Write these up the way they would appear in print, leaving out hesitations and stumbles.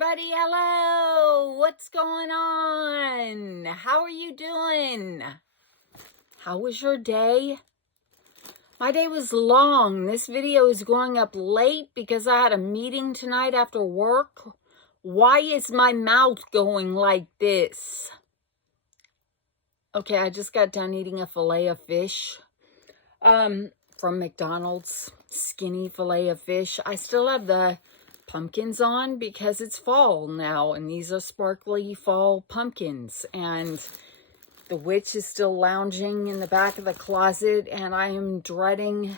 everybody. Hello. What's going on? How are you doing? How was your day? My day was long. This video is going up late because I had a meeting tonight after work. Why is my mouth going like this? Okay, I just got done eating a fillet of fish from McDonald's. Skinny fillet of fish. I still have the pumpkins on because it's fall now, and these are sparkly fall pumpkins, and the witch is still lounging in the back of the closet, and I am dreading.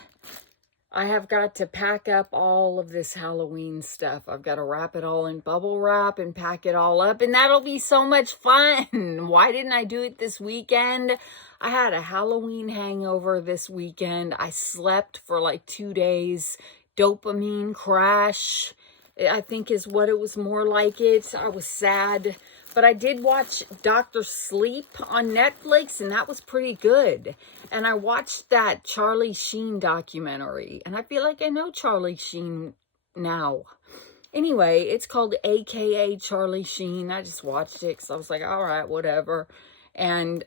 I have got to pack up all of this Halloween stuff. I've got to wrap it all in bubble wrap and pack it all up, and that'll be so much fun. Why didn't I do it this weekend? I had a Halloween hangover this weekend. I slept for like 2 days. Dopamine crash, I think, is what it was more like it. I was sad. But I did watch Dr. Sleep on Netflix, and that was pretty good. And I watched that Charlie Sheen documentary, and I feel like I know Charlie Sheen now. Anyway, it's called AKA Charlie Sheen. I just watched it because I was like, all right, whatever. And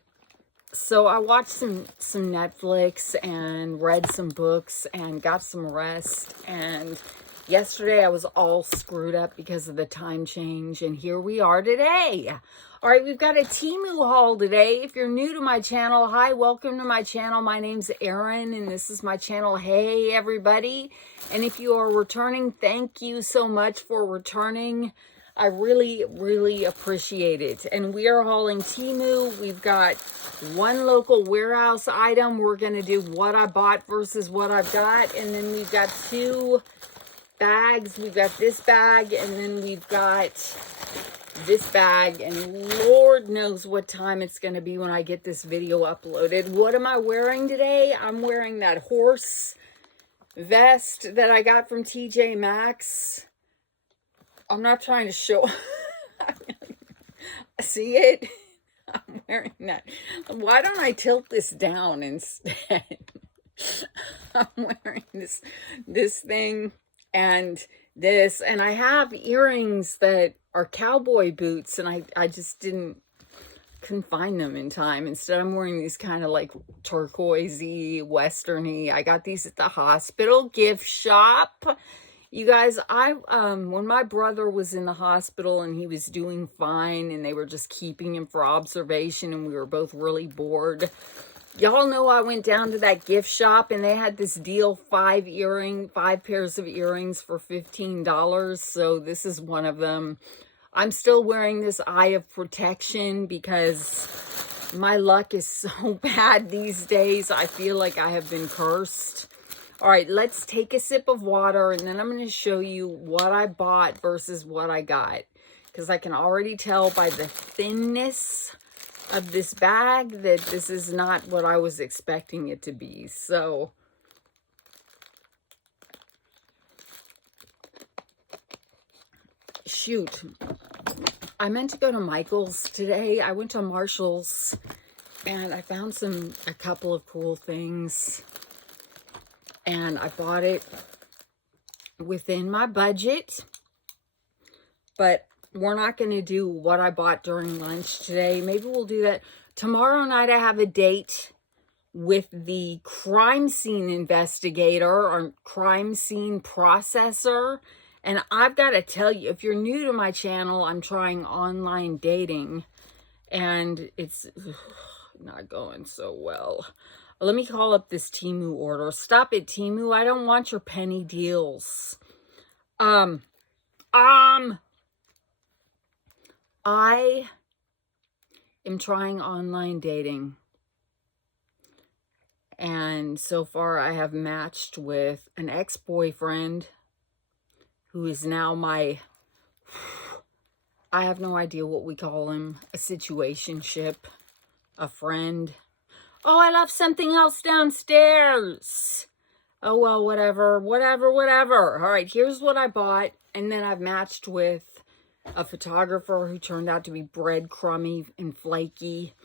so I watched some Netflix and read some books and got some rest. And yesterday I was all screwed up because of the time change, and here we are today. All right, we've got a Temu haul today. If you're new to my channel, hi, welcome to my channel. My name's Erin, and this is my channel, Hey Everybody. And if you are returning, thank you so much for returning. I really, really appreciate it. And we are hauling Temu. We've got one local warehouse item. We're going to do what I bought versus what I've got. And then we've got two bags. We've got this bag, and then we've got this bag, and Lord knows what time it's going to be when I get this video uploaded. What am I wearing today? I'm wearing that horse vest that I got from TJ Maxx. I'm not trying to show. See it? I'm wearing that. Why don't I tilt this down instead? I'm wearing this thing and this, and I have earrings that are cowboy boots, and I just couldn't find them in time. Instead, I'm wearing these kind of like turquoisey, westerny. I got these at the hospital gift shop. You guys, when my brother was in the hospital and he was doing fine and they were just keeping him for observation and we were both really bored, y'all know I went down to that gift shop and they had this deal, 5 pairs of earrings for $15. So this is one of them. I'm still wearing this eye of protection because my luck is so bad these days. I feel like I have been cursed. All right, let's take a sip of water, and then I'm going to show you what I bought versus what I got, because I can already tell by the thinness of this bag that this is not what I was expecting it to be. So shoot, I meant to go to Michael's today. I went to Marshall's and I found a couple of cool things, and I bought it within my budget, but we're not going to do what I bought during lunch today. Maybe we'll do that tomorrow night. I have a date with the crime scene investigator or crime scene processor. And I've got to tell you, if you're new to my channel, I'm trying online dating and it's not going so well. Let me call up this Temu order. Stop it, Temu. I don't want your penny deals. I am trying online dating. And so far I have matched with an ex-boyfriend who is now my, I have no idea what we call him, a situationship, a friend. Oh, I left something else downstairs. Oh, well, whatever. All right, here's what I bought. And then I've matched with a photographer who turned out to be breadcrumby and flaky.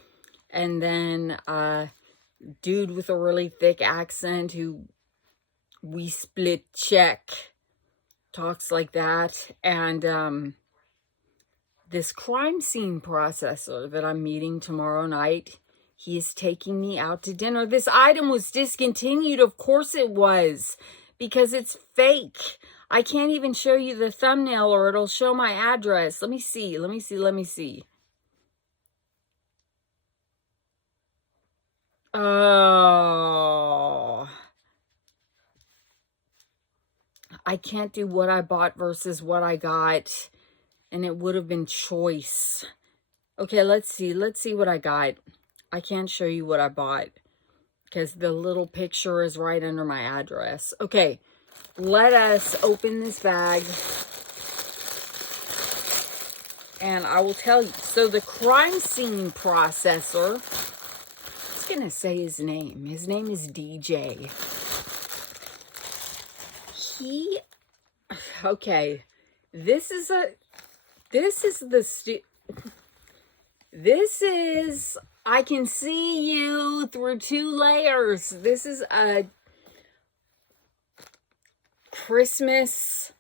And then a dude with a really thick accent who we split check. Talks like that. And this crime scene processor that I'm meeting tomorrow night, he is taking me out to dinner. This item was discontinued. Of course it was, because it's fake. I can't even show you the thumbnail or it'll show my address. Let me see. Oh, I can't do what I bought versus what I got, and it would have been choice. Okay, let's see what I got. I can't show you what I bought because the little picture is right under my address. Okay, let us open this bag and I will tell you. So the crime scene processor, I was going to say his name. His name is DJ. Okay, this is, I can see you through 2 layers. This is a Christmas,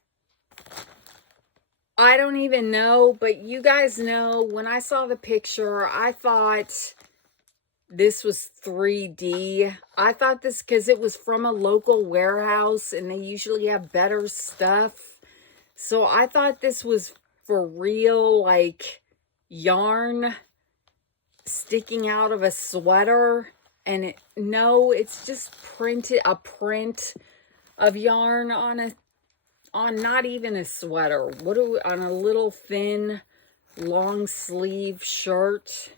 I don't even know, but you guys know, when I saw the picture, I thought this was 3D. I thought this, because it was from a local warehouse, and they usually have better stuff. So I thought this was for real, like, yarn sticking out of a sweater, and no, it's just a print of yarn on not even a sweater. On a little thin long sleeve shirt.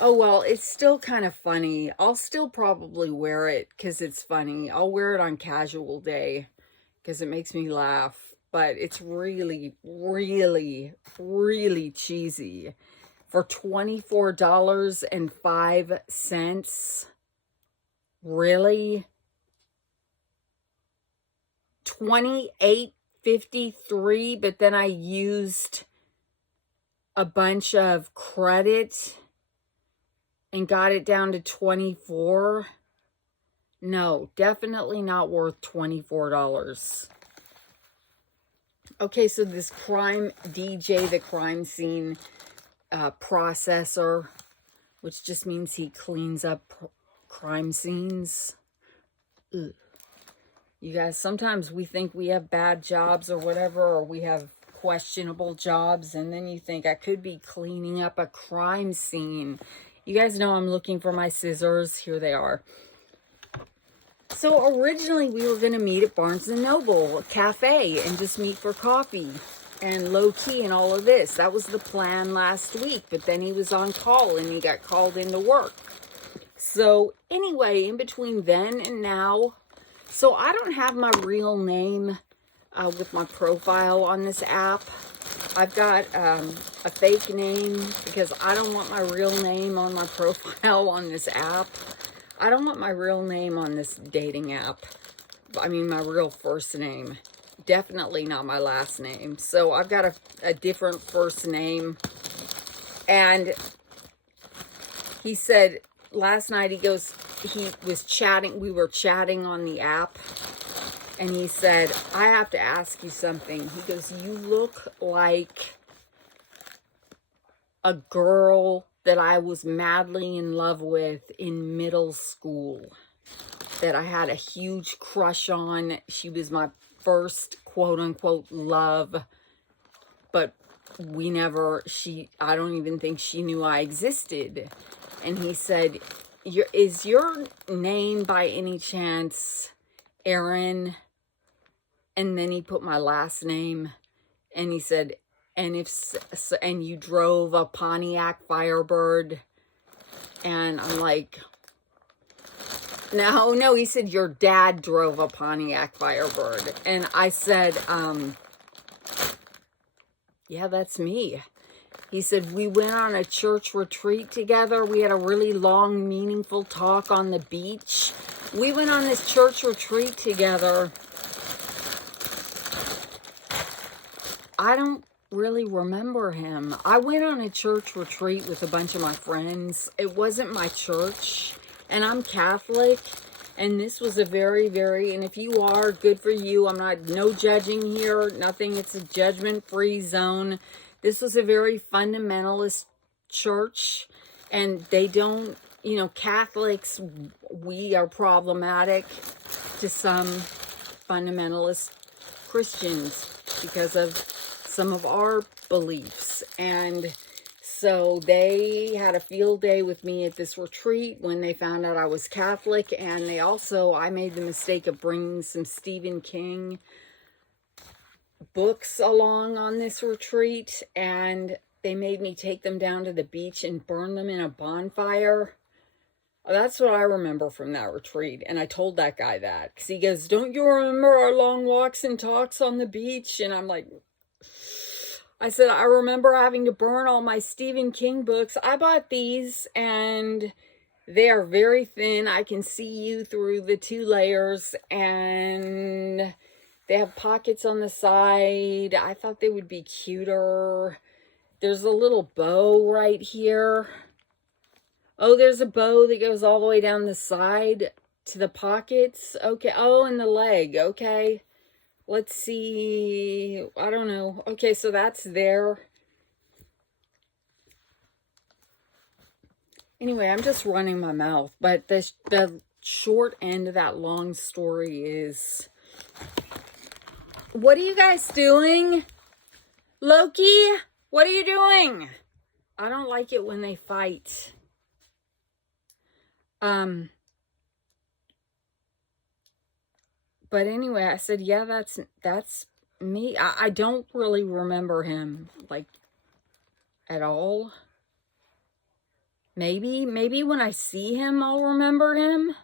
Oh well, it's still kind of funny. I'll still probably wear it because it's funny. I'll wear it on casual day because it makes me laugh, but it's really, really, really cheesy. For $24.05. Really? $28.53, but then I used a bunch of credit and got it down to $24. No, definitely not worth $24. Okay, so this the crime scene processor, which just means he cleans up crime scenes. Ugh. You guys, sometimes we think we have bad jobs or whatever, or we have questionable jobs, and then you think I could be cleaning up a crime scene. You guys know I'm looking for my scissors. Here they are. So originally we were going to meet at Barnes & Noble Cafe and just meet for coffee and low key and all of this. That was the plan last week, but then he was on call and he got called into work. So anyway, in between then and now, so I don't have my real name with my profile on this app. I've got a fake name because I don't want my real name on my profile on this app. I don't want my real name on this dating app. I mean, my real first name. Definitely not my last name. So I've got a different first name. And he said last night, he was chatting. We were chatting on the app. And he said, I have to ask you something. He goes, you look like a girl that I was madly in love with in middle school. That I had a huge crush on. She was my first quote-unquote love. But I don't even think she knew I existed. And he said, is your name by any chance Aaron? And then he put my last name, and he said, and you drove a Pontiac Firebird. And I'm like, no, he said, your dad drove a Pontiac Firebird. And I said, yeah, that's me. He said, we went on a church retreat together. We had a really long, meaningful talk on the beach. We went on this church retreat together. I don't really remember him. I went on a church retreat with a bunch of my friends. It wasn't my church, and I'm Catholic, and this was a very, very, and if you are, good for you. No judging here, nothing. It's a judgment-free zone. This was a very fundamentalist church, and they don't, you know, Catholics, we are problematic to some fundamentalist Christians because of some of our beliefs. And so they had a field day with me at this retreat when they found out I was Catholic. And they also, I made the mistake of bringing some Stephen King books along on this retreat, and they made me take them down to the beach and burn them in a bonfire. That's what I remember from that retreat. And I told that guy that, because he goes, don't you remember our long walks and talks on the beach? And I'm like, I said, I remember having to burn all my Stephen King books. I bought these, and they are very thin. I can see you through the 2 layers, and they have pockets on the side. I thought they would be cuter. There's a little bow right here. Oh, there's a bow that goes all the way down the side to the pockets. Okay. Oh, and the leg. Okay. Let's see. I don't know. Okay, so that's there. Anyway, I'm just running my mouth. But the short end of that long story is... What are you guys doing? Loki, what are you doing? I don't like it when they fight. But anyway, I said, yeah, that's me. I don't really remember him, like, at all. Maybe when I see him, I'll remember him.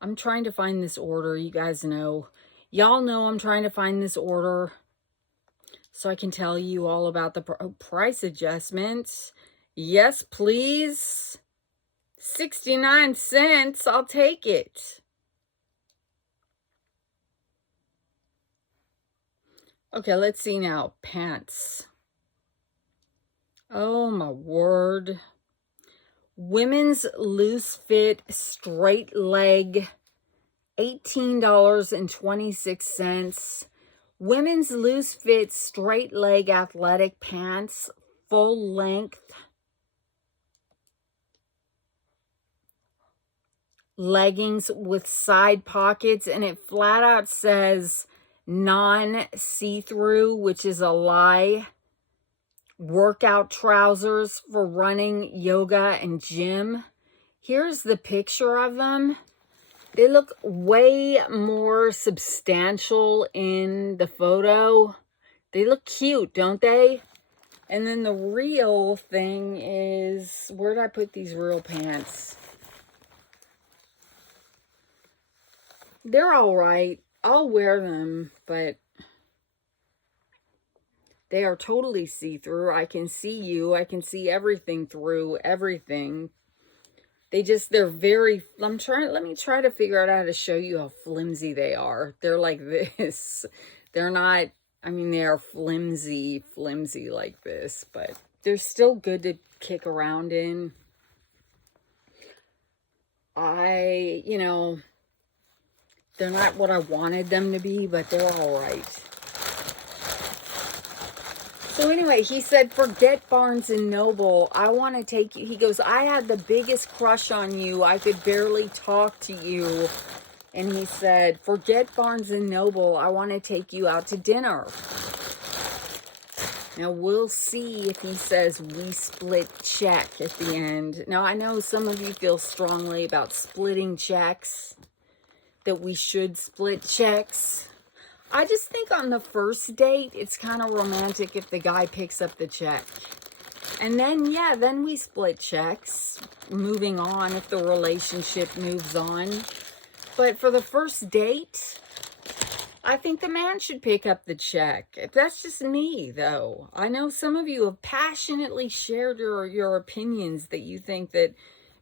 I'm trying to find this order. You guys know. Y'all know I'm trying to find this order so I can tell you all about the price adjustments. Yes, please. 69 cents. I'll take it. Okay, let's see now. Pants. Oh, my word. Women's loose fit straight leg, $18.26. Women's loose fit straight leg athletic pants, full length. Leggings with side pockets, and it flat out says non-see-through, which is a lie. Workout trousers for running, yoga, and gym. Here's the picture of them. They look way more substantial in the photo. They look cute, don't they? And then the real thing is, where did I put these real pants? They're all right. I'll wear them, but they are totally see-through. I can see you. I can see everything through everything. They're very, let me try to figure out how to show you how flimsy they are. They're like this. They're not, I mean, they are flimsy like this, but they're still good to kick around in. You know, they're not what I wanted them to be, but they're all right. So anyway, he said, forget Barnes & Noble. I want to take you. He goes, I had the biggest crush on you. I could barely talk to you. And he said, forget Barnes & Noble. I want to take you out to dinner. Now, we'll see if he says we split check at the end. Now, I know some of you feel strongly about splitting checks, that we should split checks. I just think on the first date, it's kind of romantic if the guy picks up the check. And then, yeah, then we split checks, moving on if the relationship moves on. But for the first date, I think the man should pick up the check. That's just me, though. I know some of you have passionately shared your opinions that you think that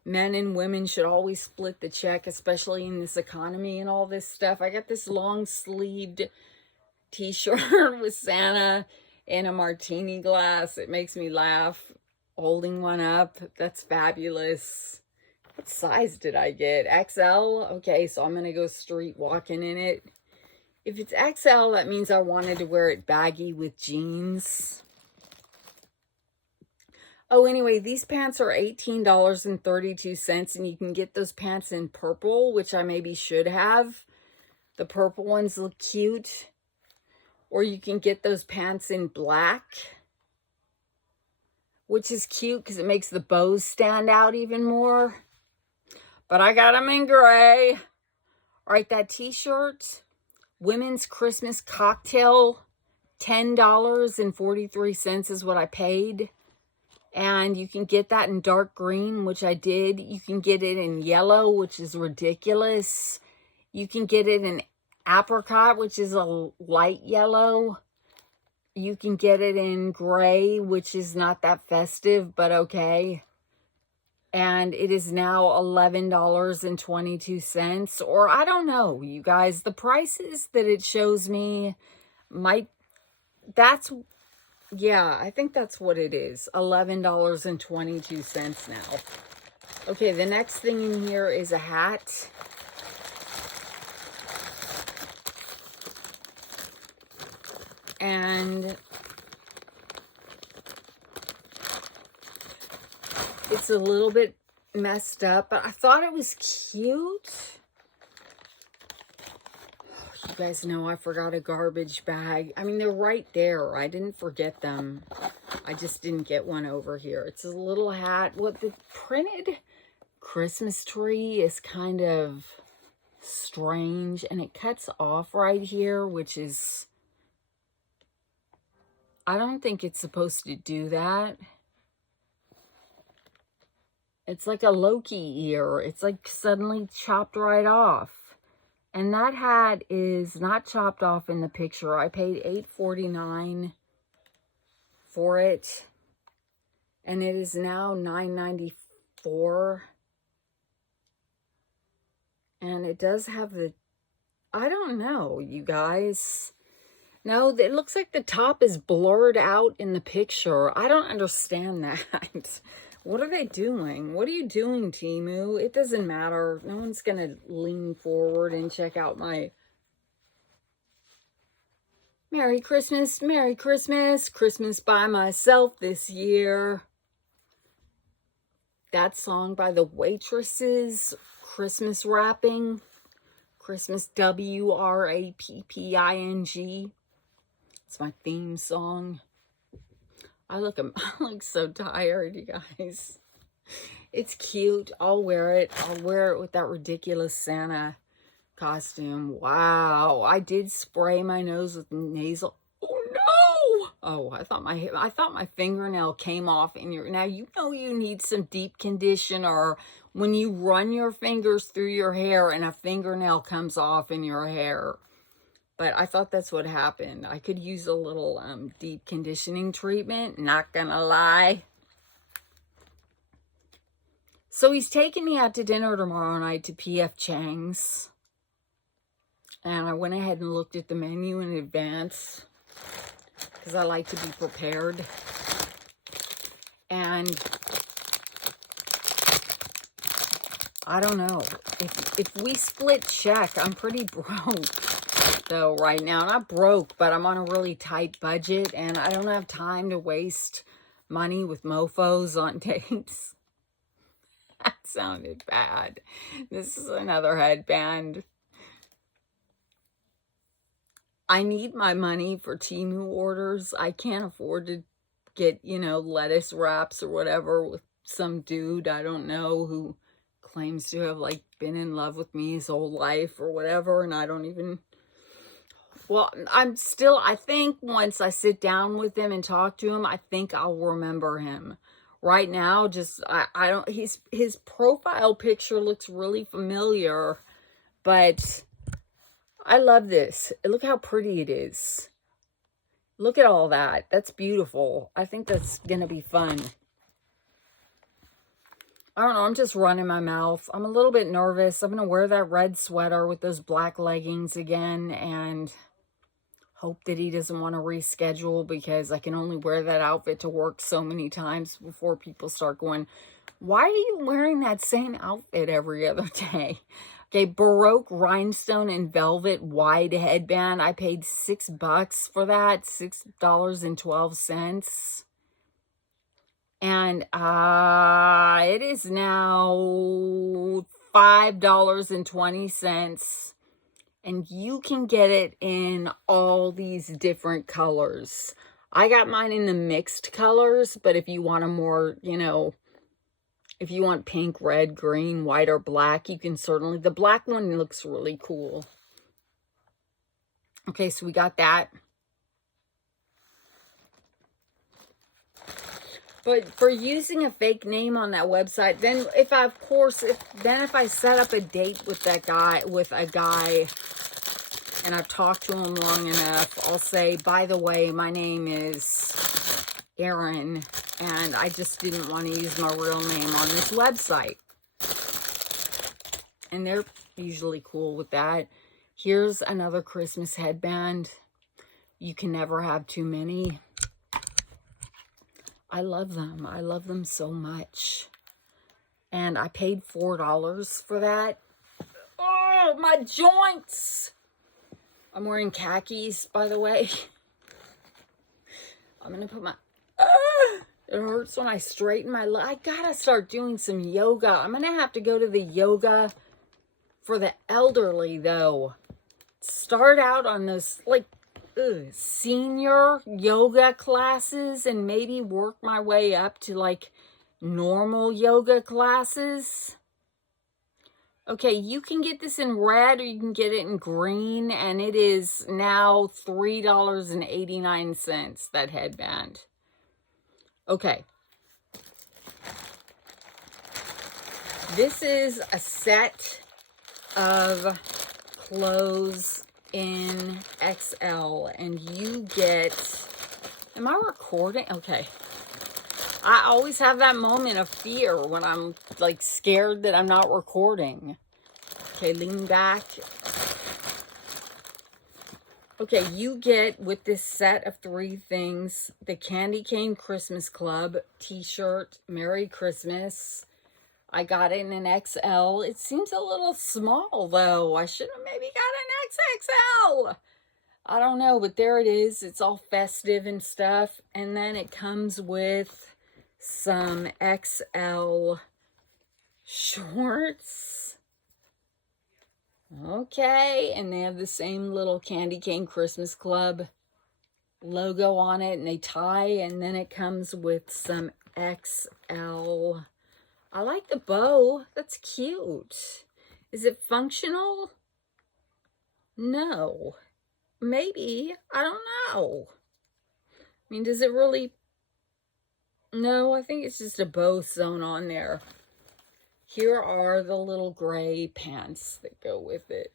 men and women should always split the check, especially in this economy and all this stuff. I got this long-sleeved t-shirt with Santa in a martini glass. It makes me laugh, holding one up. That's fabulous. What size did I get? XL? Okay, so I'm going to go street walking in it. If it's XL, that means I wanted to wear it baggy with jeans. Oh, anyway, these pants are $18.32, and you can get those pants in purple, which I maybe should have. The purple ones look cute. Or you can get those pants in black, which is cute because it makes the bows stand out even more. But I got them in gray. All right, that t-shirt, women's Christmas cocktail, $10.43 is what I paid. And you can get that in dark green, which I did. You can get it in yellow, which is ridiculous. You can get it in apricot, which is a light yellow. You can get it in gray, which is not that festive, but okay. And it is now $11.22. Or I don't know, you guys. The prices that it shows me yeah, I think that's what it is. $11.22 now. Okay, the next thing in here is a hat. And it's a little bit messed up, but I thought it was cute. You guys know I forgot a garbage bag. I mean, they're right there. I didn't forget them. I just didn't get one over here. It's a little hat. What the printed Christmas tree is kind of strange, and it cuts off right here, which is, I don't think it's supposed to do that. It's like a Loki ear. It's like suddenly chopped right off. And that hat is not chopped off in the picture. I paid $8.49 for it. And it is now $9.94. And it does have the, I don't know, you guys. No, it looks like the top is blurred out in the picture. I don't understand that. What are they doing? What are you doing, Temu? It doesn't matter. No one's going to lean forward and check out my Merry Christmas, Merry Christmas, Christmas by myself this year. That song by the Waitresses, Christmas Wrapping, Christmas WRAPPING. It's my theme song. I look so tired, you guys. It's cute. I'll wear it. I'll wear it with that ridiculous Santa costume. Wow. I did spray my nose with nasal. Oh no! Oh, I thought my fingernail came off in your. Now you know you need some deep conditioner when you run your fingers through your hair and a fingernail comes off in your hair. But I thought that's what happened. I could use a little deep conditioning treatment. Not gonna lie. So he's taking me out to dinner tomorrow night to P.F. Chang's. And I went ahead and looked at the menu in advance, because I like to be prepared. And I don't know. If we split check, I'm pretty broke. Though right now, not broke, but I'm on a really tight budget, and I don't have time to waste money with mofos on dates. That sounded bad. This is another headband. I need my money for Temu orders. I can't afford to get, lettuce wraps or whatever with some dude I don't know who claims to have been in love with me his whole life or whatever, and I don't even. Well, I think once I sit down with him and talk to him, I think I'll remember him. Right now, I don't, his profile picture looks really familiar, but I love this. Look how pretty it is. Look at all that. That's beautiful. I think that's going to be fun. I don't know. I'm just running my mouth. I'm a little bit nervous. I'm going to wear that red sweater with those black leggings again, and hope that he doesn't want to reschedule, because I can only wear that outfit to work so many times before people start going, why are you wearing that same outfit every other day? Okay, Baroque rhinestone and velvet wide headband. I paid $6 for that, $6.12. And it is now $5.20. And you can get it in all these different colors. I got mine in the mixed colors, but if you want a more, you know, if you want pink, red, green, white, or black, you can certainly. The black one looks really cool. Okay, so we got that. But for using a fake name on that website, then if I, of course, if I set up a date with that guy, and I've talked to him long enough, I'll say, by the way, my name is Erin, and I just didn't want to use my real name on this website. And they're usually cool with that. Here's another Christmas headband. You can never have too many. I love them. I love them so much. And I paid $4 for that. Oh, my joints! I'm wearing khakis, by the way. I'm going to put my... it hurts when I straighten my leg. I gotta start doing some yoga. I'm going to have to go to the yoga for the elderly, though. Start out on those, like, senior yoga classes and maybe work my way up to, like, normal yoga classes. Okay, you can get this in red or you can get it in green, and it is now $3.89, that headband. Okay. This is a set of clothes in XL, and you get... Am I recording? Okay. I always have that moment of fear when I'm, like, scared that I'm not recording. Okay, lean back. Okay, you get, with this set of 3 things, the Candy Cane Christmas Club t-shirt, Merry Christmas. I got it in an XL. It seems a little small, though. I should have maybe got an XXL. I don't know, but there it is. It's all festive and stuff. And then it comes with some XL shorts. Okay, and they have the same little Candy Cane Christmas Club logo on it, and they tie, and then it comes with some XL. I like the bow. That's cute. Is it functional? No. Maybe. I don't know. I mean, does it really... No, I think it's just a bow sewn on there. Here are the little gray pants that go with it.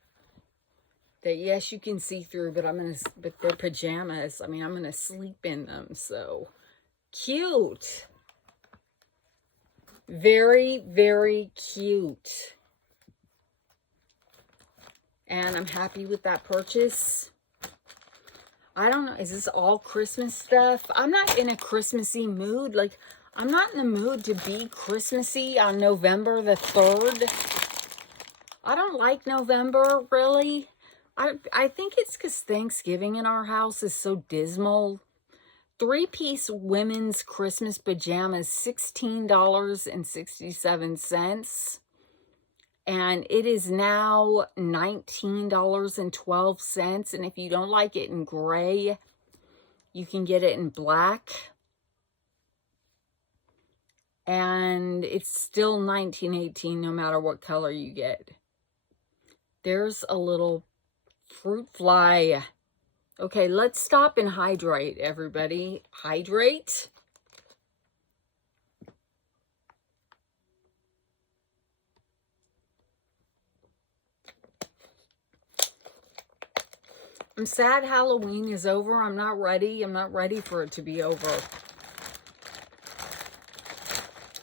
That, yes, you can see through, but but they're pajamas. I mean, I'm gonna sleep in them, so cute. Very, very cute. And I'm happy with that purchase. I don't know. Is this all Christmas stuff? I'm not in a Christmassy mood. Like, I'm not in the mood to be Christmassy on November the 3rd. I don't like November, really. I think it's because Thanksgiving in our house is so dismal. 3-piece women's Christmas pajamas, $16.67. And it is now $19.12. And if you don't like it in gray, you can get it in black. And it's still $19.18 no matter what color you get. There's a little fruit fly. Okay, let's stop and hydrate, everybody. Hydrate. I'm sad Halloween is over. I'm not ready. I'm not ready for it to be over.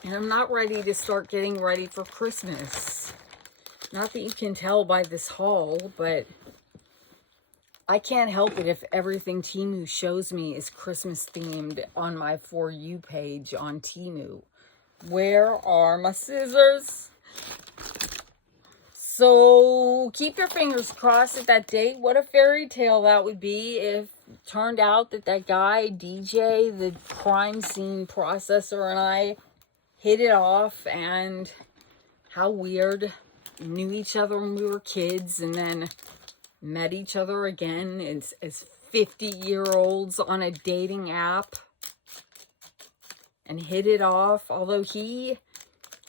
And I'm not ready to start getting ready for Christmas. Not that you can tell by this haul, but I can't help it if everything Temu shows me is Christmas themed on my For You page on Temu. Where are my scissors? So keep your fingers crossed at that date. What a fairy tale that would be if turned out that that guy, DJ, the crime scene processor, and I hit it off, and how weird. Knew each other when we were kids and then met each other again as 50-year-olds on a dating app and hit it off. Although he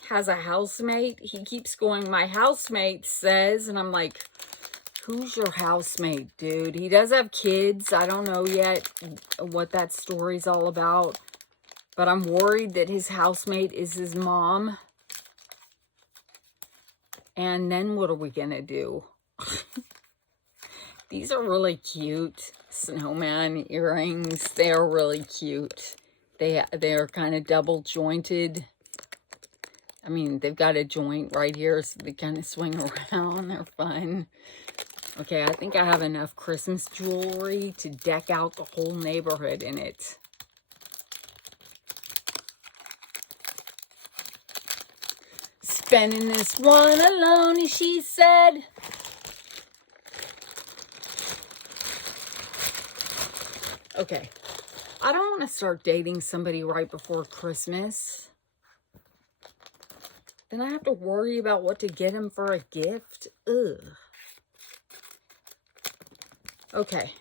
has a housemate, he keeps going, my housemate says, and I'm like, who's your housemate, dude? He does have kids. I don't know yet what that story's all about, but I'm worried that his housemate is his mom. And then what are we gonna do? These are really cute snowman earrings. They are really cute. They're kind of double jointed. I mean, they've got a joint right here, so they kind of swing around. They're fun. Okay, I think I have enough Christmas jewelry to deck out the whole neighborhood in it. Spending this one alone, she said. Okay, I don't want to start dating somebody right before Christmas. Then I have to worry about what to get him for a gift. Ugh. Okay.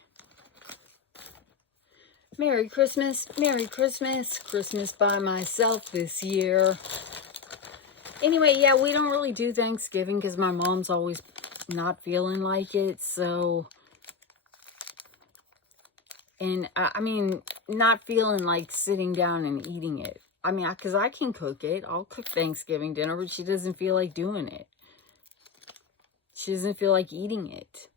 Merry Christmas, Merry Christmas. Christmas by myself this year. Anyway, yeah, we don't really do Thanksgiving because my mom's always not feeling like it, so... And, I mean, not feeling like sitting down and eating it. I mean, because I can cook it. I'll cook Thanksgiving dinner, but she doesn't feel like doing it. She doesn't feel like eating it.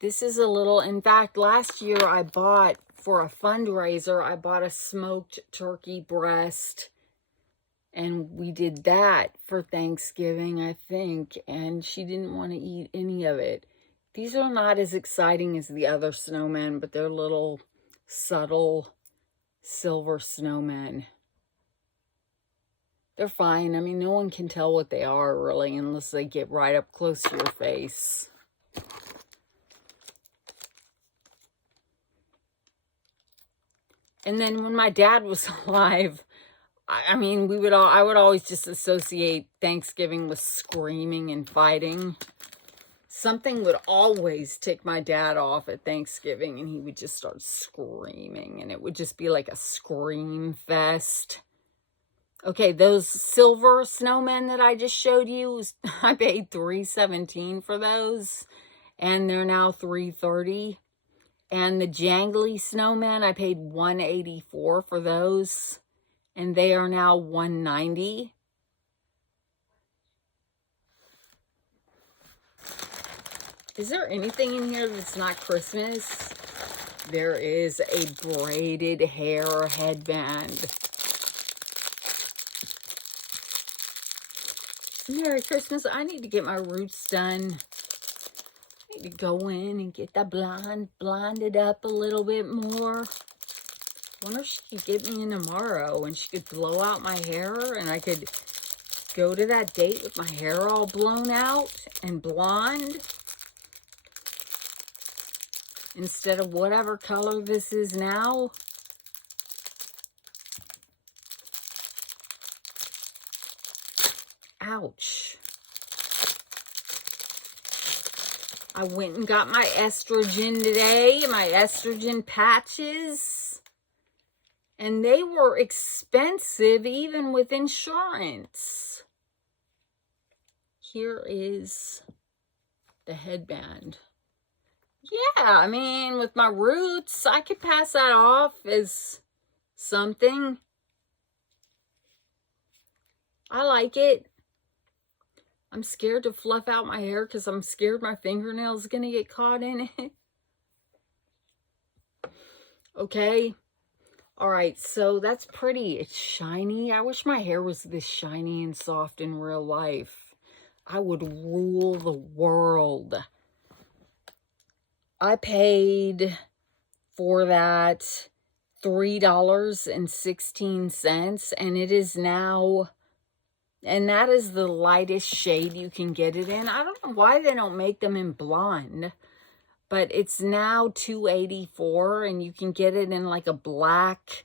This is a little... In fact, last year I bought, for a fundraiser, I bought a smoked turkey breast. And we did that for Thanksgiving, I think. And she didn't want to eat any of it. These are not as exciting as the other snowmen, but they're little subtle silver snowmen. They're fine. I mean, no one can tell what they are, really, unless they get right up close to your face. And then when my dad was alive... I mean, I would always just associate Thanksgiving with screaming and fighting. Something would always tick my dad off at Thanksgiving, and he would just start screaming, and it would just be like a scream fest. Okay, those silver snowmen that I just showed you, I paid $3.17 for those, and they're now $3.30. And the jangly snowmen, I paid $1.84 for those. And they are now $1.90. Is there anything in here that's not Christmas? There is a braided hair headband. Merry Christmas. I need to get my roots done. I need to go in and get the blonded up a little bit more. I wonder if she could get me in tomorrow and she could blow out my hair and I could go to that date with my hair all blown out and blonde instead of whatever color this is now. Ouch. I went and got my estrogen today, my estrogen patches. And they were expensive even with insurance. Here is the headband. Yeah, I mean, with my roots, I could pass that off as something. I like it. I'm scared to fluff out my hair because I'm scared my fingernails are going to get caught in it. Okay. All right, so that's pretty. It's shiny. I wish my hair was this shiny and soft in real life. I would rule the world. I paid for that $3.16, and it is now, and that is the lightest shade you can get it in. I don't know why they don't make them in blonde. but it's now $284, and you can get it in like a black,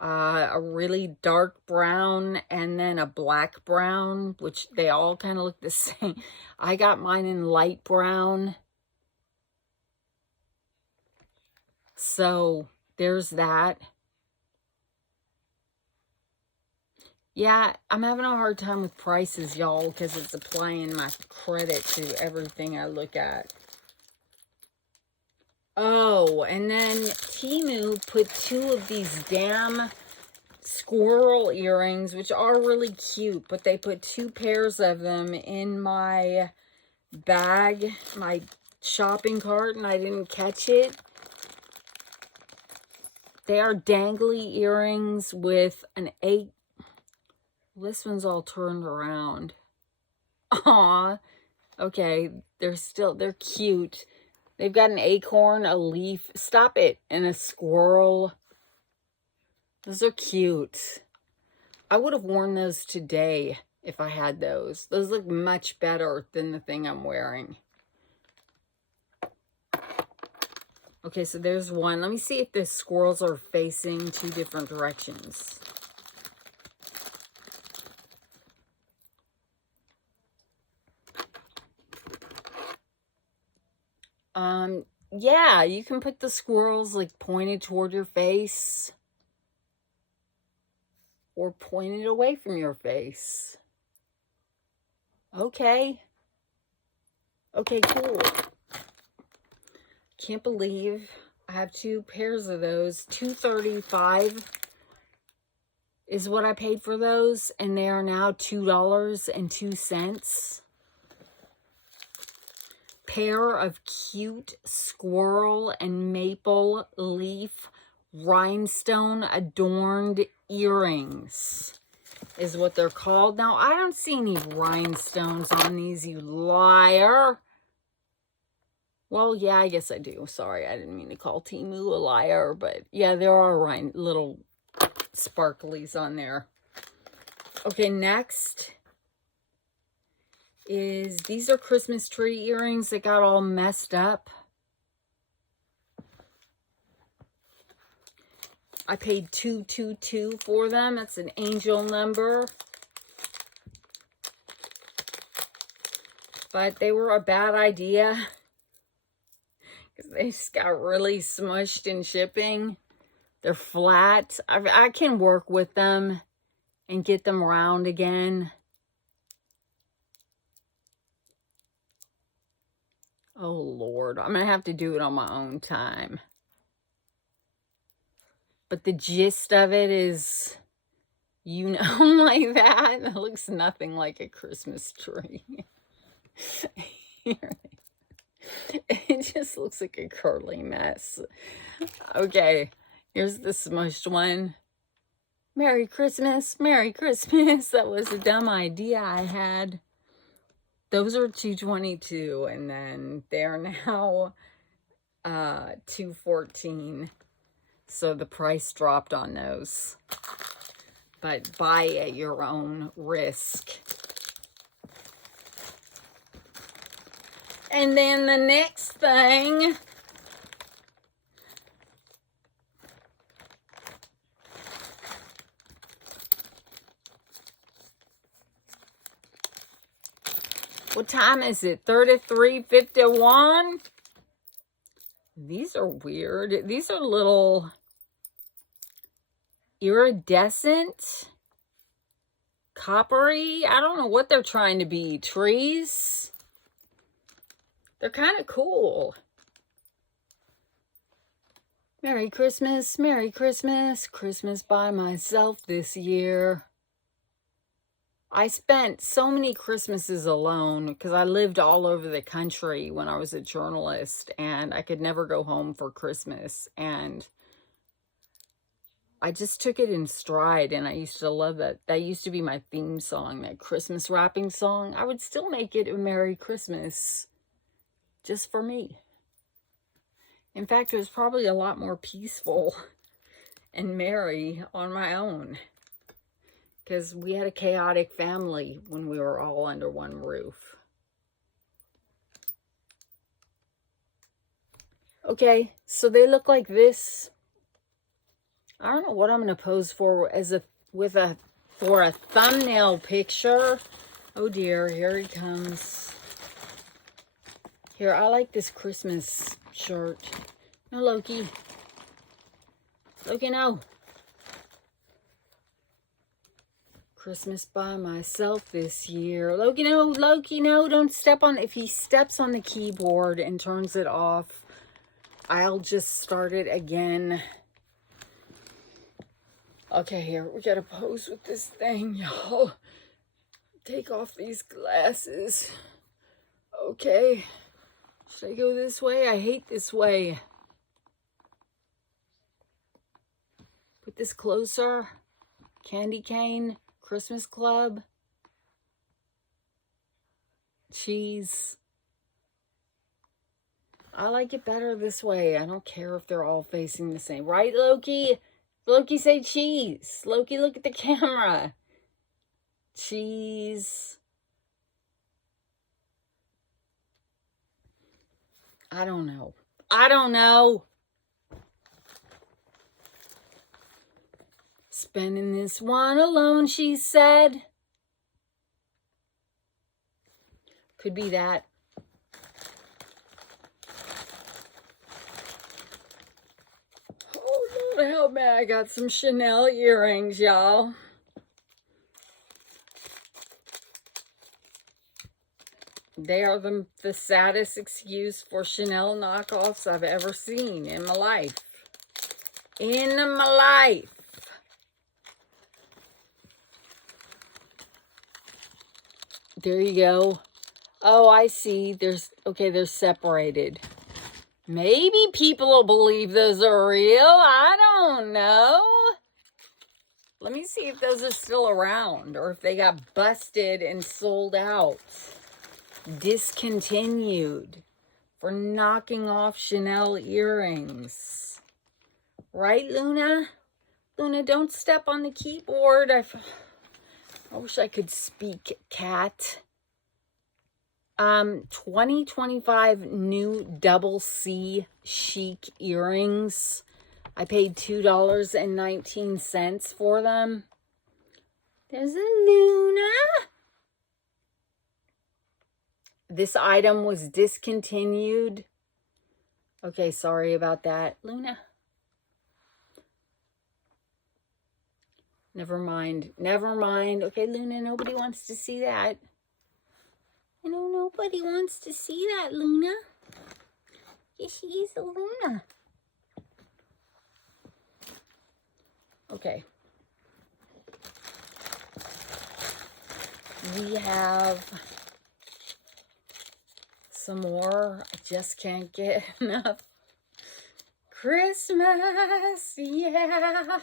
a really dark brown, and then a black brown, which they all kind of look the same. I got mine in light brown. So there's that. Yeah, I'm having a hard time with prices, y'all, because it's applying my credit to everything I look at. Oh, and then Temu put 2 of these damn squirrel earrings, which are really cute, but they put 2 pairs of them in my bag, my shopping cart, and I didn't catch it. They are dangly earrings with an 8. This one's all turned around. Aw. Okay, they're cute. They've got an acorn, a leaf, stop it, and a squirrel. Those are cute. I would have worn those today if I had those. Those look much better than the thing I'm wearing. Okay, so there's one. Let me see if the squirrels are facing 2 different directions. Yeah, you can put the squirrels like pointed toward your face or pointed away from your face. Okay. Okay, cool. Can't believe I have 2 pairs of those. $2.35 is what I paid for those, and they are now $2.02. Pair of cute squirrel and maple leaf rhinestone adorned earrings is what they're called. Now, I don't see any rhinestones on these, you liar. Well, yeah, I guess I do. Sorry, I didn't mean to call Temu a liar, but yeah, there are little sparklies on there. Okay, next is, these are Christmas tree earrings that got all messed up. I paid $222 for them. That's an angel number. But they were a bad idea because they just got really smushed in shipping. They're flat. I can work with them and get them round again. Oh, Lord. I'm going to have to do it on my own time. But the gist of it is, you know, like that. It looks nothing like a Christmas tree. It just looks like a curly mess. Okay, here's the smushed one. Merry Christmas, Merry Christmas. That was a dumb idea I had. Those are $222, and then they're now $214. So the price dropped on those. But buy at your own risk. And then the next thing, what time is it? 33:51. These are weird. These are little iridescent, coppery. I don't know what they're trying to be. Trees. They're kind of cool. Merry Christmas, Merry Christmas, Christmas by myself this year. I spent so many Christmases alone because I lived all over the country when I was a journalist, and I could never go home for Christmas. And I just took it in stride, and I used to love that. That used to be my theme song, that Christmas wrapping song. I would still make it a Merry Christmas just for me. In fact, it was probably a lot more peaceful and merry on my own, because we had a chaotic family when we were all under one roof. Okay, so they look like this. I don't know what I'm going to pose for for a thumbnail picture. Oh dear, here he comes. Here, I like this Christmas shirt. No, Loki. Loki, no. Christmas by myself this year. Loki, no, don't step on. If he steps on the keyboard and turns it off, I'll just start it again. Okay, here, we gotta pose with this thing, y'all. Take off these glasses. Okay. Should I go this way? I hate this way. Put this closer. Candy cane. Christmas club. Cheese. I like it better this way. I don't care if they're all facing the same. Right, Loki? Loki, say cheese. Loki, look at the camera. Cheese. I don't know. I don't know. Spending this one alone, she said. Could be that. Oh, Lord help me. I got some Chanel earrings, y'all. They are the saddest excuse for Chanel knockoffs I've ever seen in my life. In my life. There you go. Oh, I see. They're separated. Maybe people will believe those are real. I don't know. Let me see if those are still around or if they got busted and sold out. Discontinued for knocking off Chanel earrings. Right, Luna? Luna, don't step on the keyboard. I wish I could speak, cat. 2025 new double C chic earrings. I paid $2.19 for them. There's a Luna. This item was discontinued. Okay, sorry about that. Luna. Never mind. Never mind. Okay, Luna, nobody wants to see that. I know nobody wants to see that, Luna. Yes, she is a Luna. Okay. We have some more. I just can't get enough. Christmas, yeah.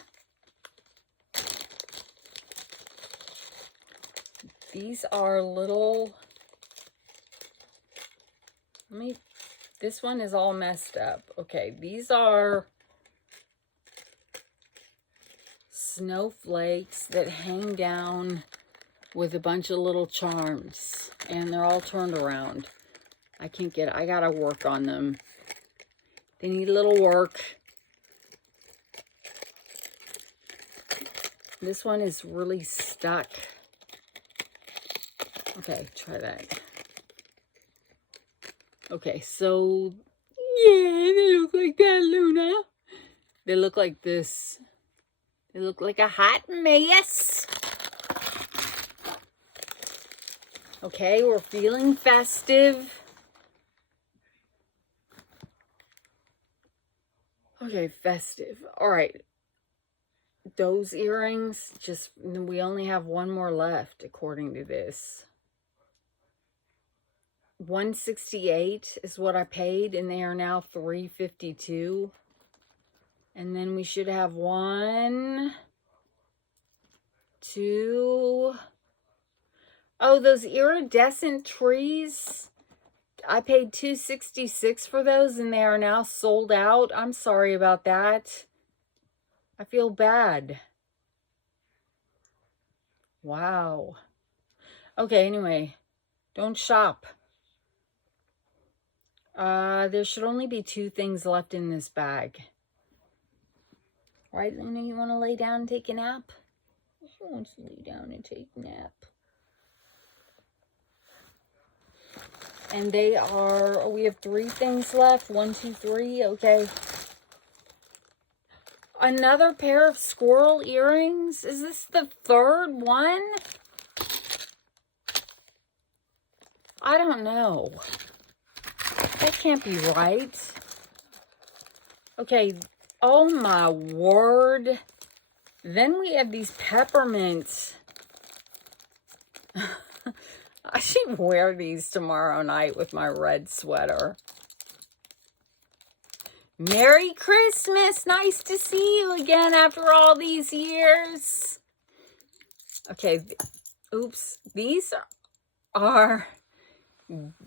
These are little... This one is all messed up. Okay, these are snowflakes that hang down with a bunch of little charms. And they're all turned around. I gotta work on them. They need a little work. This one is really stuck. Okay, try that. Okay, so, yeah, they look like that, Luna. They look like this. They look like a hot mess. Okay, we're feeling festive. Okay, festive. All right. Those earrings, we only have one more left, according to this. $168 is what I paid, and they are now $352. And then we should have 1, 2. Oh, those iridescent trees. I paid $266 for those, and they are now sold out. I'm sorry about that. I feel bad. Wow. Okay, anyway, don't shop. There should only be 2 things left in this bag. Right, Luna, you want to lay down and take a nap? She wants to lay down and take a nap. And they are, we have 3 things left. 1, 2, 3, okay. Another pair of squirrel earrings? Is this the 3rd one? I don't know. That can't be right. Okay, oh my word. Then we have these peppermints. I should wear these tomorrow night with my red sweater. Merry Christmas! Nice to see you again after all these years. Okay, oops. These are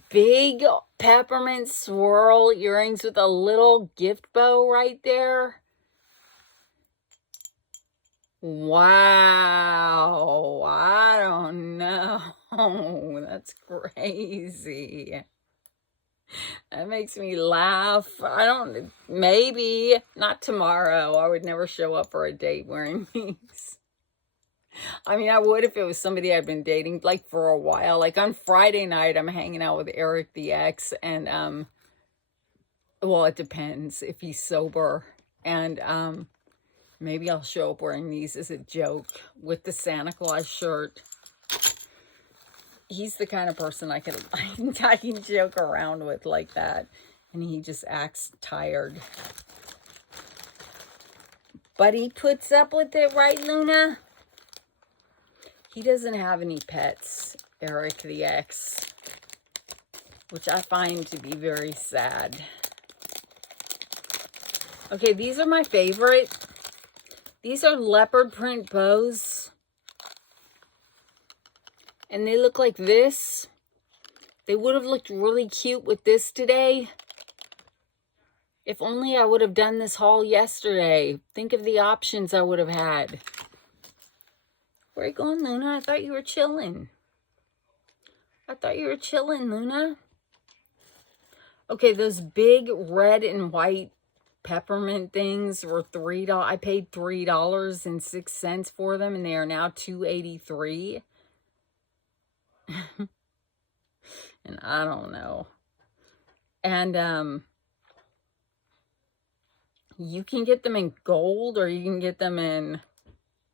big peppermint swirl earrings with a little gift bow right there. Wow, I don't know. That's crazy. That makes me laugh. Maybe not tomorrow. I would never show up for a date wearing these. I mean, I would if it was somebody I've been dating like for a while. Like on Friday night, I'm hanging out with Eric the ex, and well, it depends if he's sober. And maybe I'll show up wearing these as a joke with the Santa Claus shirt. He's the kind of person I can joke around with like that, and he just acts tired. But he puts up with it, right, Luna? He doesn't have any pets, Eric the ex, which I find to be very sad. Okay, these are my favorite. These are leopard print bows. And they look like this. They would have looked really cute with this today. If only I would have done this haul yesterday. Think of the options I would have had. Where are you going, Luna? I thought you were chilling. I thought you were chilling, Luna. Okay, those big red and white peppermint things were $3. I paid $3.06 for them, and they are now $2.83. And I don't know. And you can get them in gold, or you can get them in,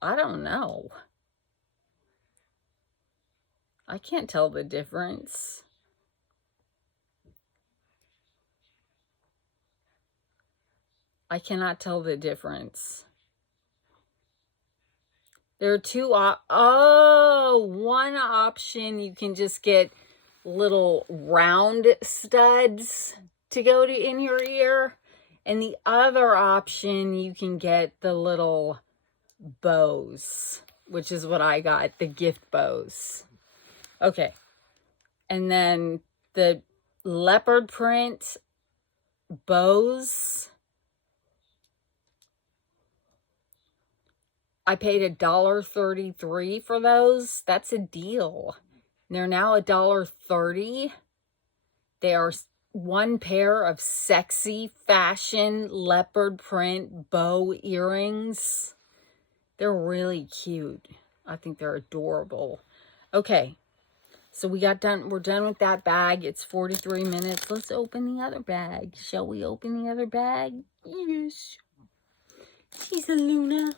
I don't know. I can't tell the difference. I cannot tell the difference. There are 2 one option you can just get little round studs to go in your ear, and the other option you can get the little bows, which is what I got, the gift bows. Okay, and then the leopard print bows, I paid $1.33 for those. That's a deal. They're now $1.30. They are 1 pair of sexy fashion leopard print bow earrings. They're really cute. I think they're adorable. Okay, so we're done with that bag. It's 43 minutes. Let's open the other bag. Shall we open the other bag? Yes. She's a Luna.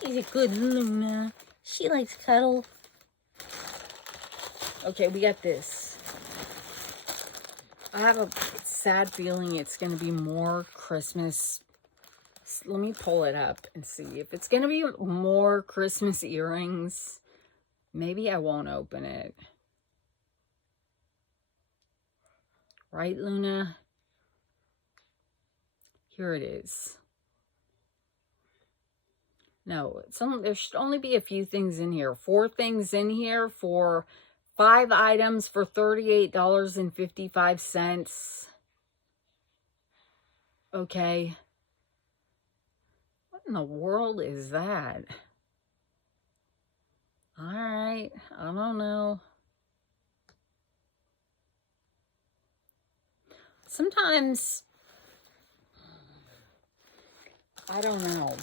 She's a good Luna. She likes cuddle. Okay, we got this. I have a sad feeling it's going to be more Christmas. Let me pull it up and see. If it's going to be more Christmas earrings, maybe I won't open it. Right, Luna? Here it is. No, there should only be a few things in here. 4 things in here for 5 items for $38.55. Okay. What in the world is that? All right. I don't know. sometimes, I don't know.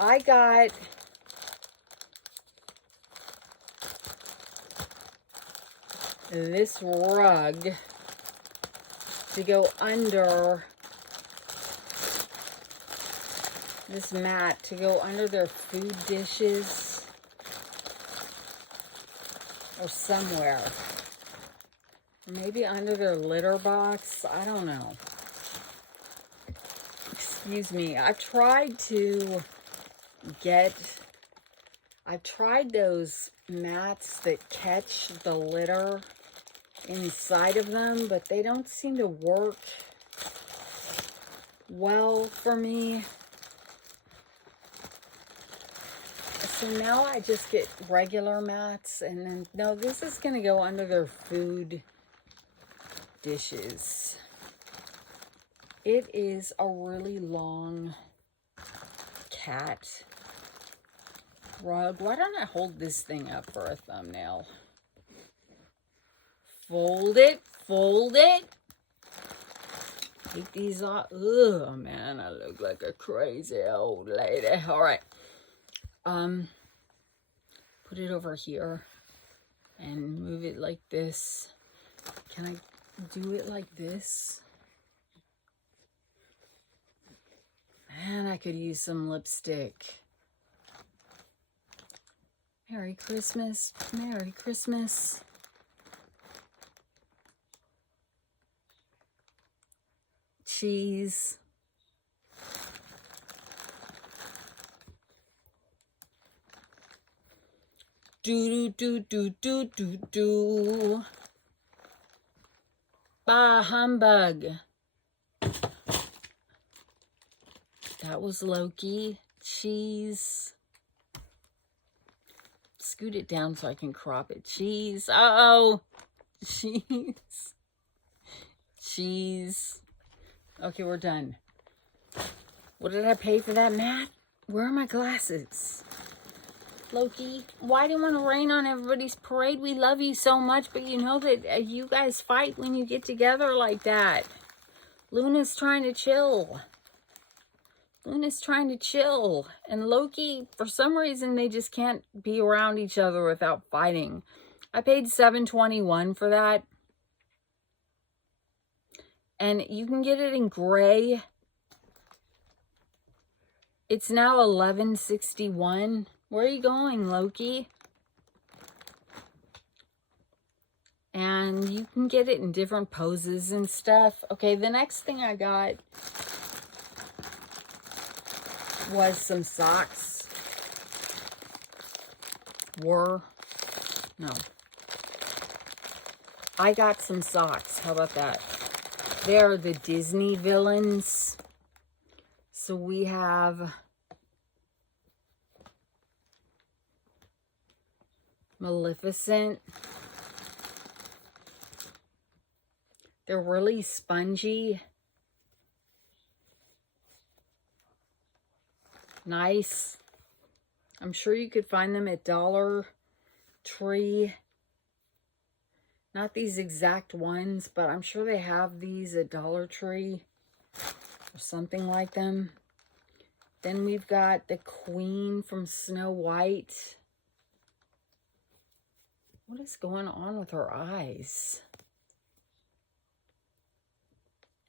I got this rug to go under, this mat to go under their food dishes or somewhere. Maybe under their litter box. I don't know. Excuse me. I've tried those mats that catch the litter inside of them, but they don't seem to work well for me. So now I just get regular mats, and then, no, this is going to go under their food dishes. It is a really long cat rug. Why don't I hold this thing up for a thumbnail? Fold it, fold it. Take these off. Ugh, man, I look like a crazy old lady. All right. Put it over here and move it like this. Can I do it like this? Man, I could use some lipstick. Merry Christmas. Merry Christmas. Cheese. Do do do do do do. Bah humbug. That was Loki. Cheese. Scoot it down so I can crop it. Cheese. Uh-oh. Cheese. Cheese. Okay, we're done. What did I pay for that mat? Where are my glasses? Loki, why do you want to rain on everybody's parade? We love you so much, but you know that you guys fight when you get together like that. Luna's trying to chill. Luna's trying to chill. And Loki, for some reason, they just can't be around each other without fighting. I paid $7.21 for that. And you can get it in gray. It's now $11.61. Where are you going, Loki? And you can get it in different poses and stuff. Okay, the next thing I got was some socks. I got some socks. How about that? They're the Disney villains. So we have Maleficent. They're really spongy. Nice. I'm sure you could find them at Dollar Tree. Not these exact ones, but I'm sure they have these at Dollar Tree or something like them. Then we've got the Queen from Snow White. What is going on with her eyes?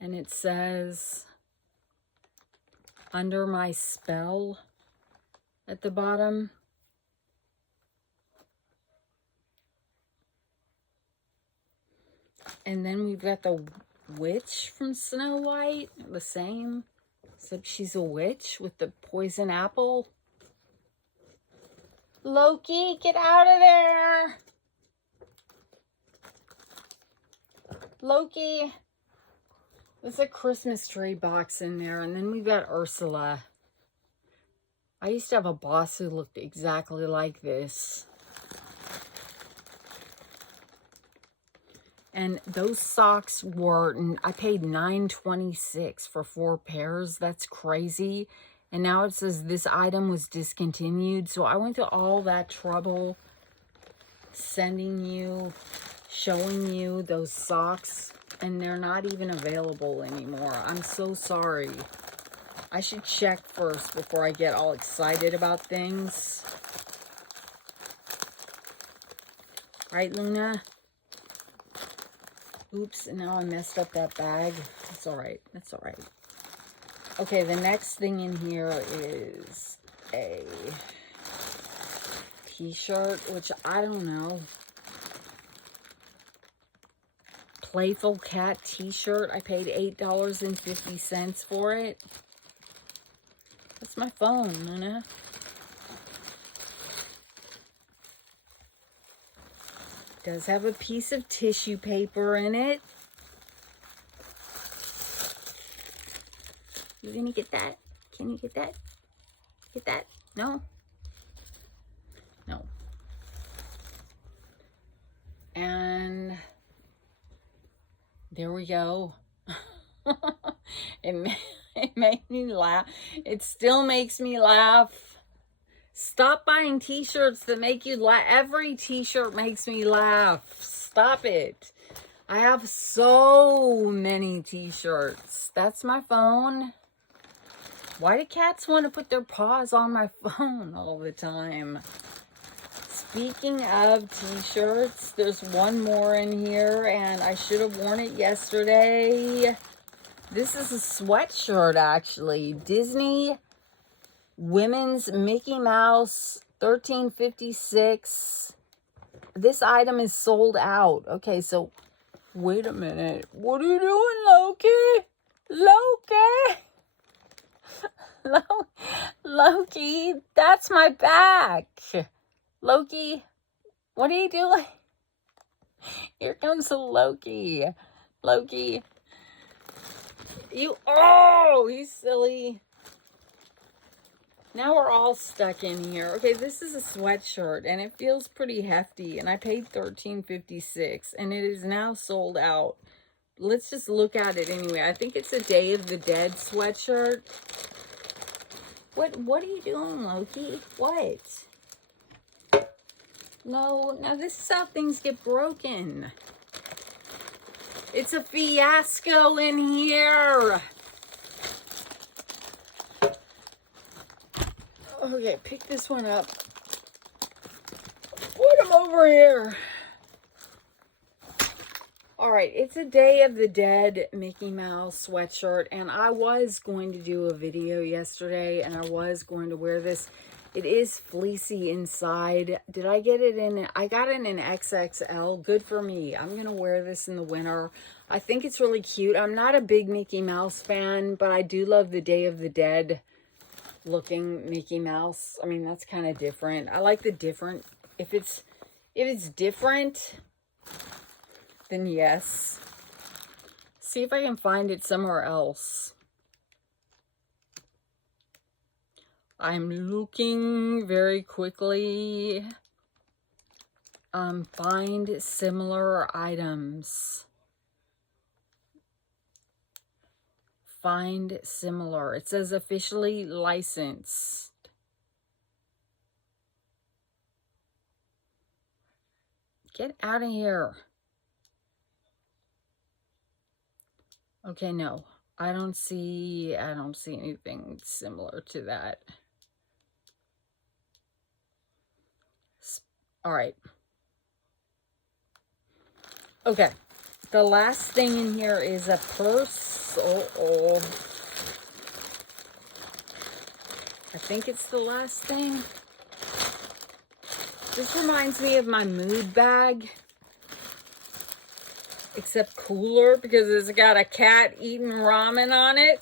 And it says, "Under my spell," at the bottom. And then we've got the witch from Snow White, the same, except she's a witch with the poison apple. Loki, get out of there! Loki, there's a Christmas tree box in there, and then we've got Ursula. I used to have a boss who looked exactly like this. And those socks were, I paid $9.26 for 4 pairs. That's crazy. And now it says this item was discontinued. So I went to all that trouble sending you showing you those socks, and they're not even available anymore. I'm so sorry. I should check first before I get all excited about things. Right, Luna? Oops, and now I messed up that bag. That's all right. That's all right. Okay, the next thing in here is a t-shirt, which I don't know. Playful cat t-shirt. I paid $8.50 for it. That's my phone, Luna. Does have a piece of tissue paper in it. You gonna get that? Can you get that? Get that? No? No. And there we go. It made me laugh. It still makes me laugh. Stop buying t-shirts that make you laugh. Every t-shirt makes me laugh. Stop it. I have so many t-shirts. That's my phone. Why do cats want to put their paws on my phone all the time? Speaking of t-shirts, there's one more in here, and I should have worn it yesterday. This is a sweatshirt, actually. Disney Women's Mickey Mouse, $13.56. This item is sold out. Okay, so wait a minute. What are you doing, Loki? Loki! Loki, that's my back. Loki, what are you doing? Here comes Loki. Loki. Oh, he's silly. Now we're all stuck in here. Okay, this is a sweatshirt, and it feels pretty hefty, and I paid $13.56, and it is now sold out. Let's just look at it anyway. I think it's a Day of the Dead sweatshirt. What are you doing, Loki? What? No, now this is how things get broken. It's a fiasco in here. Okay, pick this one up. Put him over here. All right, it's a Day of the Dead Mickey Mouse sweatshirt, and I was going to do a video yesterday, and I was going to wear this. It is fleecy inside. Did I get it in? I got it in XXL. Good for me. I'm going to wear this in the winter. I think it's really cute. I'm not a big Mickey Mouse fan, but I do love the Day of the Dead looking Mickey Mouse. I mean, that's kind of different. I like the different. If it's different, then yes. See if I can find it somewhere else. I'm looking very quickly. Find similar items. Find similar. It says officially licensed. Get out of here. Okay, no. I don't see anything similar to that. All right. Okay. The last thing in here is a purse. Oh. I think it's the last thing. This reminds me of my mood bag. Except cooler because it's got a cat eating ramen on it.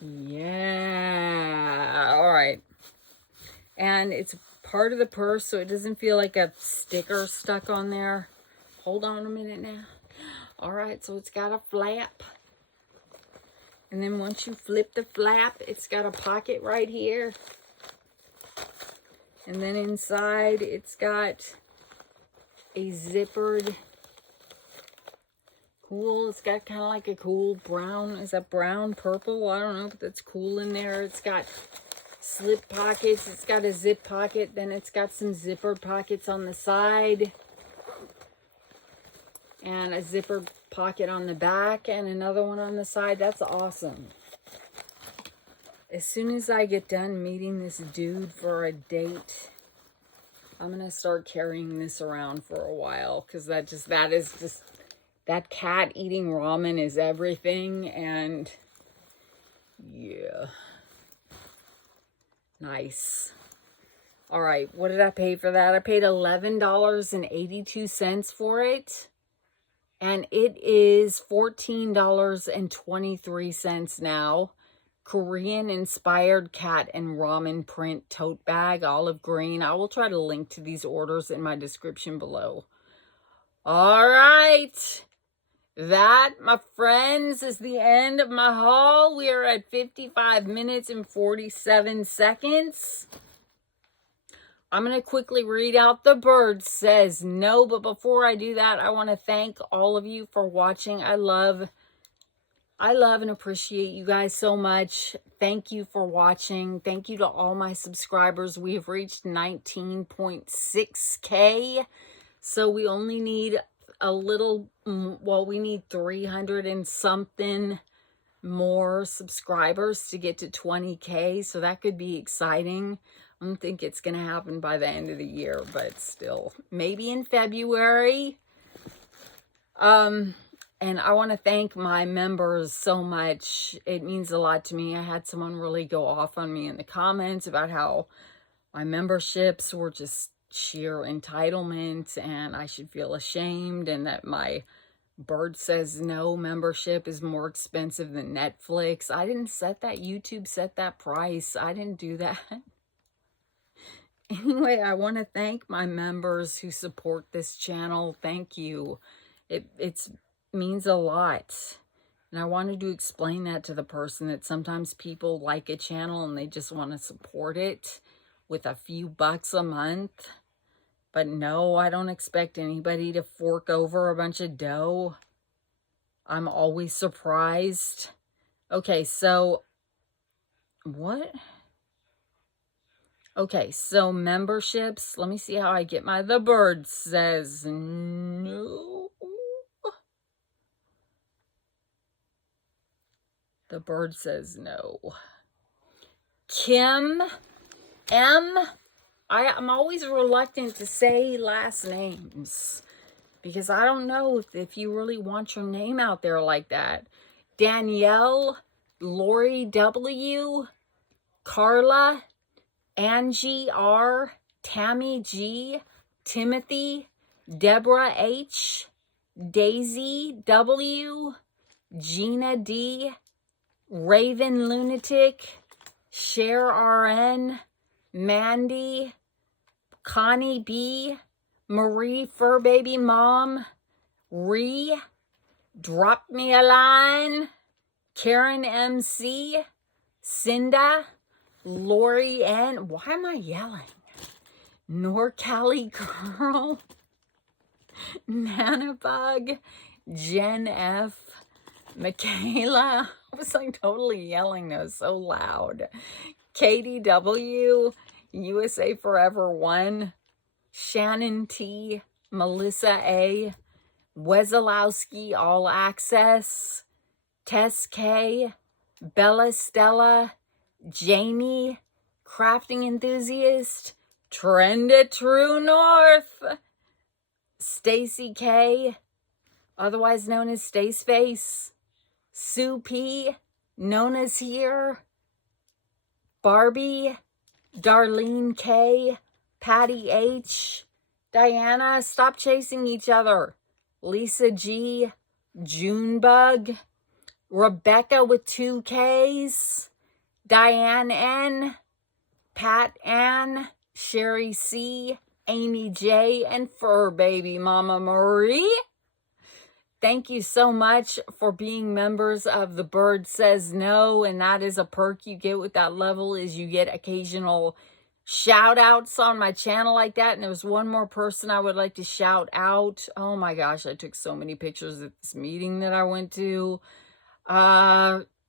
Yeah. All right. And it's part of the purse, so it doesn't feel like a sticker stuck on there. Hold on a minute now. All right, so it's got a flap. And then once you flip the flap, it's got a pocket right here. And then inside, it's got a zippered, cool, it's got kind of like a cool brown, is that brown, purple? I don't know, but that's cool in there. It's got slip pockets. It's got a zip pocket. Then it's got some zipper pockets on the side. And a zipper pocket on the back. And another one on the side. That's awesome. As soon as I get done meeting this dude for a date, I'm going to start carrying this around for a while. Because that cat eating ramen is everything. And yeah. Nice. All right. What did I pay for that? I paid $11.82 for it. And it is $14.23 now. Korean inspired cat and ramen print tote bag, olive green. I will try to link to these orders in my description below. All right. That, my friends, is the end of my haul. We are at 55 minutes and 47 seconds. I'm going to quickly read out the bird says no, but before I do that, I want to thank all of you for watching. I love and appreciate you guys so much. Thank you for watching. Thank you to all my subscribers. We have reached 19.6K. So we only need a little, well, we need 300 and something more subscribers to get to 20K. So that could be exciting. I don't think it's going to happen by the end of the year, but still, maybe in February. And I want to thank my members so much. It means a lot to me. I had someone really go off on me in the comments about how my memberships were just sheer entitlement and I should feel ashamed, and that my Bird Says No membership is more expensive than Netflix. I didn't set that. YouTube set that price. I didn't do that. Anyway, I want to thank my members who support this channel. Thank you. It means a lot. And I wanted to explain that to the person, that sometimes people like a channel and they just want to support it with a few bucks a month. But no, I don't expect anybody to fork over a bunch of dough. I'm always surprised. Okay, so what? Okay, so memberships. Let me see how I get my... The Bird Says No. The Bird Says No. Kim M. I'm always reluctant to say last names because I don't know if you really want your name out there like that. Danielle, Lori W, Carla, Angie R, Tammy G, Timothy, Deborah H, Daisy W, Gina D, Raven Lunatic, Cher RN, Mandy, Connie B, Marie Fur Baby Mom, Ree, Drop Me a Line, Karen MC, Cinda, Lori N. Why am I yelling? NorCali Girl, Nanabug, Jen F, Michaela. I was like totally yelling those so loud. Katie W, USA Forever 1, Shannon T, Melissa A, Wesolowski All Access, Tess K, Bella Stella, Jamie, Crafting Enthusiast, Trenda True North, Stacy K, otherwise known as Stace Face, Sue P, Nona's Here, Barbie, Darlene K, Patty H, Diana, Stop Chasing Each Other, Lisa G, Junebug, Rebecca with 2 Ks, Diane N, Pat Ann, Sherry C, Amy J, and Fur Baby Mama Marie. Thank you so much for being members of The Bird Says No, and that is a perk you get with that level, is you get occasional shout outs on my channel like that. And there was one more person I would like to shout out. Oh my gosh, I took so many pictures at this meeting that I went to.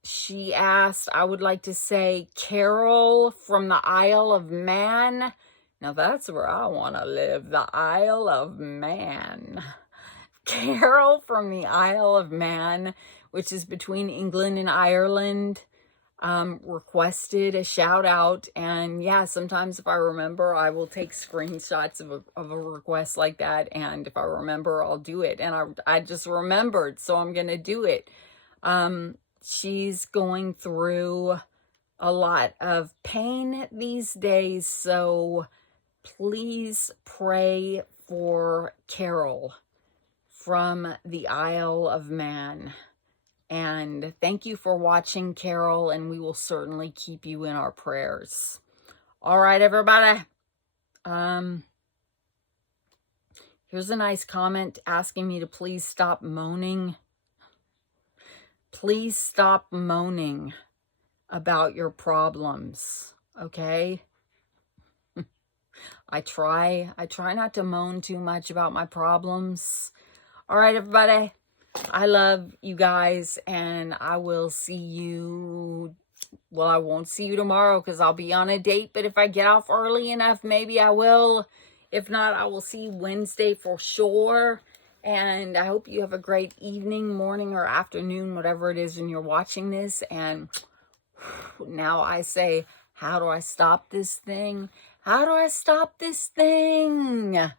she asked, I would like to say Carol from the Isle of Man. Now that's where I want to live, the Isle of Man. Carol from the Isle of Man, which is between England and Ireland, requested a shout out. And yeah, sometimes if I remember, I will take screenshots of a request like that. And if I remember, I'll do it. And I just remembered, so I'm going to do it. She's going through a lot of pain these days, so please pray for Carol from the Isle of Man. And thank you for watching, Carol, and we will certainly keep you in our prayers. All right, everybody. Here's a nice comment asking me to please stop moaning. Please stop moaning about your problems, okay? I try not to moan too much about my problems. All right, everybody. I love you guys, and I will see you. Well, I won't see you tomorrow because I'll be on a date, but if I get off early enough, maybe I will. If not, I will see you Wednesday for sure. And I hope you have a great evening, morning, or afternoon, whatever it is when you're watching this. And now I say, how do I stop this thing? How do I stop this thing?